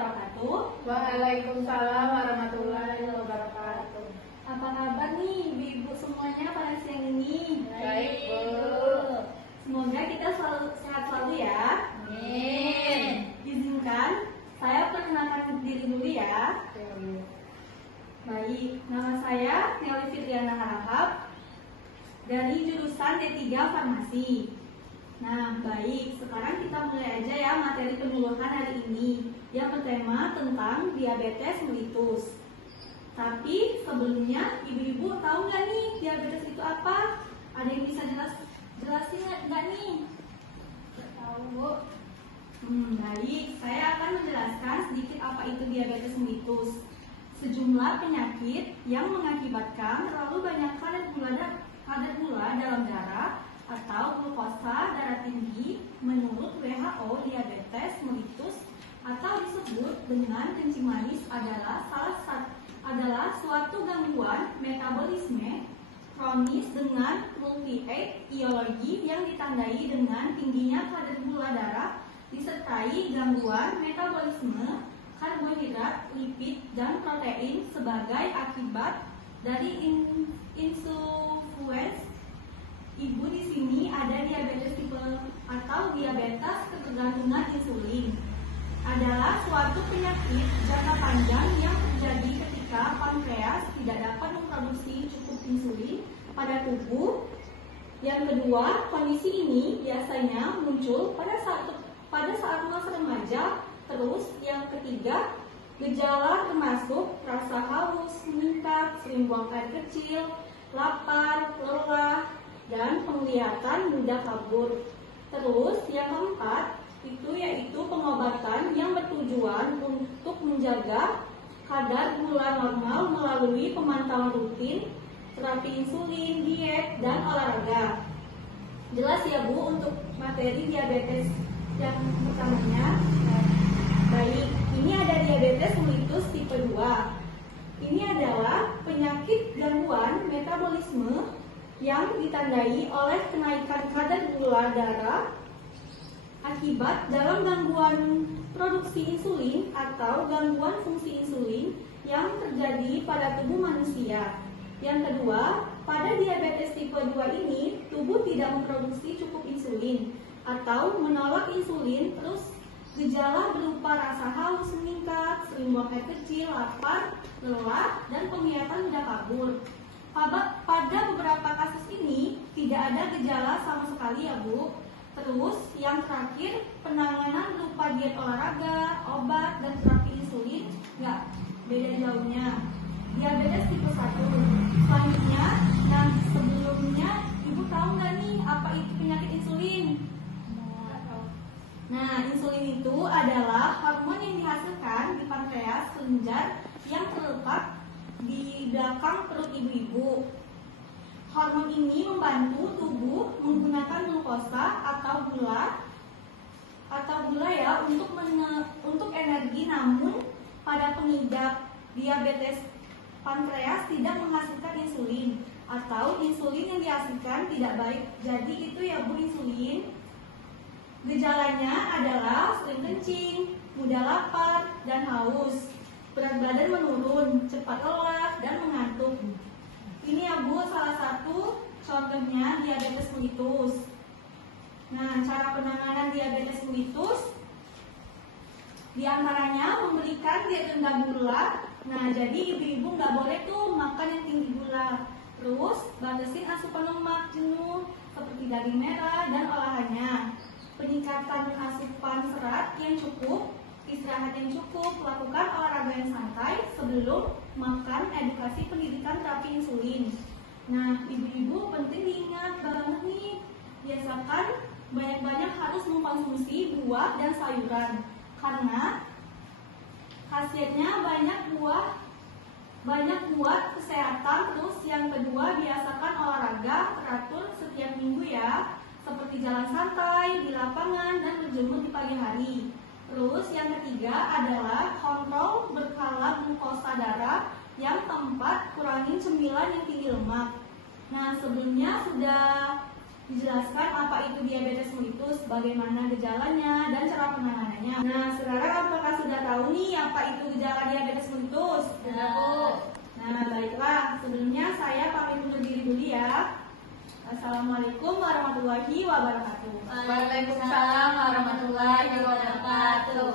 wabarakatuh. Waalaikumsalam warahmatullahi wabarakatuh. Apa kabar nih ibu-ibu semuanya pada siang ini? Baik, Bu. Semoga kita selalu sehat selalu ya. Amin. Izinkan saya perkenalkan diri dulu ya. Baik, nama saya Nelly Fitriana Harahap dari jurusan D3 Farmasi. Nah, baik, sekarang kita mulai aja ya materi penyuluhan hari ini yang bertema tentang diabetes mellitus. Tapi sebelumnya, ibu-ibu tahu nggak nih diabetes itu apa? Ada yang bisa jelasin nggak nih? Tahu, Bu. Baik, saya akan menjelaskan sedikit apa itu diabetes mellitus. Sejumlah penyakit yang mengakibatkan terlalu banyak kadar gula dalam darah atau glukosa darah tinggi. Menurut WHO, diabetes mellitus atau disebut dengan kencing manis adalah suatu gangguan metabolisme kronis dengan multi-etiologi yang ditandai dengan tingginya kadar gula darah disertai gangguan metabolisme karbohidrat, lipid, dan protein sebagai akibat dari insulinsuensi. Ibu di sini ada diabetes tipe atau diabetes ketergantungan insulin. Adalah suatu penyakit jangka panjang yang terjadi ketika pankreas tidak dapat memproduksi cukup insulin pada tubuh. Yang kedua, kondisi ini biasanya muncul pada saat masa remaja. Terus yang ketiga, gejala termasuk rasa haus, meningkat, sering buang air kecil, lapar, lelah, dan penglihatan mudah kabur. Terus yang keempat, itu yaitu pengobatan yang bertujuan untuk menjaga kadar gula normal melalui pemantauan rutin, terapi insulin, diet, dan olahraga. Jelas ya Bu untuk materi diabetes yang pertamanya. Baik, ini ada diabetes mellitus tipe 2. Ini adalah penyakit gangguan metabolisme yang ditandai oleh kenaikan kadar gula darah akibat dalam gangguan produksi insulin atau gangguan fungsi insulin yang terjadi pada tubuh manusia. Yang kedua, pada diabetes tipe 2 ini, tubuh tidak memproduksi cukup insulin atau menolak insulin. Terus gejala berupa rasa haus meningkat, sering buang air kecil, lapar, lelah, dan penglihatan mudah kabur. Pada beberapa kasus ini tidak ada gejala sama sekali ya Bu. Terus yang terakhir, penanganan berupa diet olahraga, obat, dan terapi insulin nggak beda jauhnya. Diabetes tipe 1. Selanjutnya, yang sebelumnya Ibu tahu nggak nih apa itu penyakit insulin? Nah, insulin itu adalah hormon yang dihasilkan di pankreas kelenjar yang terletak di belakang perut ibu-ibu. Hormon ini membantu tubuh menggunakan glukosa atau gula ya untuk energi. Namun pada pengidap diabetes pankreas tidak menghasilkan insulin atau insulin yang dihasilkan tidak baik. Jadi itu ya Bu insulin. Gejalanya adalah sering kencing, mudah lapar, dan haus. Berat badan menurun, cepat lelah, dan mengantuk. Ini ya Bu salah satu contohnya diabetes mellitus. Nah, cara penanganan diabetes mellitus diantaranya memberikan diet rendah gula. Nah, jadi ibu-ibu nggak boleh tuh makan yang tinggi gula. Terus batasin asupan lemak jenuh seperti daging merah dan olahannya. Peningkatan asupan serat yang cukup, istirahat yang cukup, lakukan olahraga yang santai sebelum makan, edukasi pendidikan terapi insulin. Nah, ibu-ibu penting diingat banget nih, biasakan banyak-banyak harus mengkonsumsi buah dan sayuran karena khasiatnya banyak buat kesehatan. Terus yang kedua, biasakan olahraga teratur setiap minggu ya, seperti jalan santai di lapangan dan berjemur di pagi hari. Terus yang ketiga adalah kontrol berkala glukosa darah. Yang keempat, kurangin cemilan yang tinggi lemak. Nah, sebelumnya sudah dijelaskan apa itu diabetes mellitus, bagaimana gejalanya, dan cara penanganannya. Nah, sekarang apakah sudah tahu nih apa itu gejala diabetes mellitus? Sudah, Bu. Nah, baiklah. Sebelumnya saya pamit undur diri dulu ya. Assalamualaikum warahmatullahi wabarakatuh. Waalaikumsalam warahmatullahi wabarakatuh.